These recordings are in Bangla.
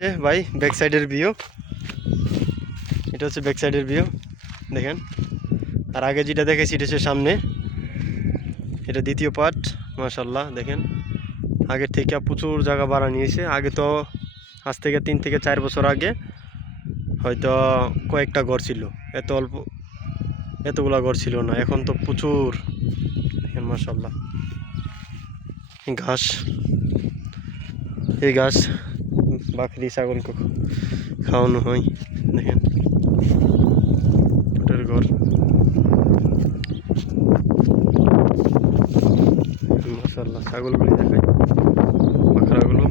ভাই ব্যাক সাইডের ভিউ, এটা হচ্ছে ব্যাক সাইডের ভিউ দেখেন। আর আগে যেটা দেখেছি এটা হচ্ছে সামনে, এটা দ্বিতীয় পার্ট। মাশাল্লাহ দেখেন, আগের থেকে প্রচুর জায়গা বাড়া নিয়েছে। আগে তো আজ থেকে 3 থেকে 4 বছর আগে হয়তো কয়েকটা ঘর ছিল, এত অল্প এতগুলা ঘর ছিল না। এখন তো প্রচুর দেখেন মাশাল্লাহ। ঘাস, এই ঘাস বাকরি ছাগলকে খাওয়ানো হয় দেখেন। ওটার ঘর মাশাল্লাহ। ছাগলগুলি দেখায়, বাকরাগুলো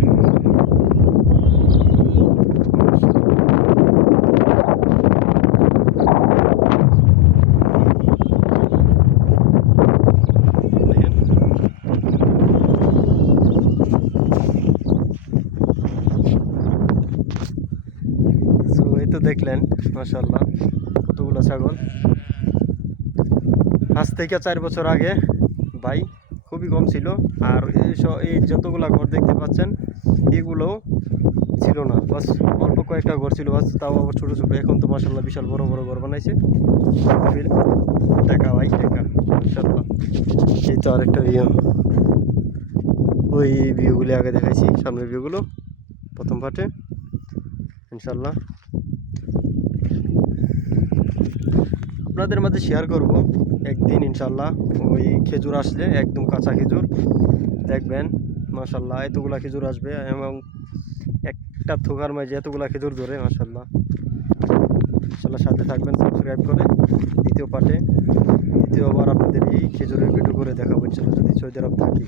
দেখেন। তো এই তো দেখলেন মাশাল্লাহ কতগুলো ছাগল। আজ থেকে 4 বছর আগে ভাই খুবই কম ছিল। আর এই যতগুলা ঘর দেখতে পাচ্ছেন এগুলোও ছিল না, বাস অল্প কয়েকটা ঘর ছিল, বাস তাও আবার ছোটো ছোটো। এখন তো মাশাল্লাহ বিশাল বড় বড় ঘর বানাইছে। টাকা ভাই টাকা মাশাল্লাহ। এই তো আরেকটা ভিউ, ওই ভিউগুলি আগে দেখাইছি, সামনের ভিউগুলো প্রথম পার্টে ইনশাল্লাহ আপনাদের মাঝে শেয়ার করব একদিন ইনশাল্লাহ। ওই খেজুর আসলে একদম কাঁচা খেজুর দেখবেন মাশাল্লাহ, এতগুলা খেজুর আসবে এবং একটা থোকার মাঝে এতগুলা খেজুর ধরে মাশাল্লাহ। ইনশাল্লাহ সাথে থাকবেন সাবস্ক্রাইব করে। দ্বিতীয় পার্টে দ্বিতীয়বার আপনাদের এই খেজুরের ভিডিও করে দেখাবো ইনশাল্লাহ, যদি সৌদি আরব থাকি।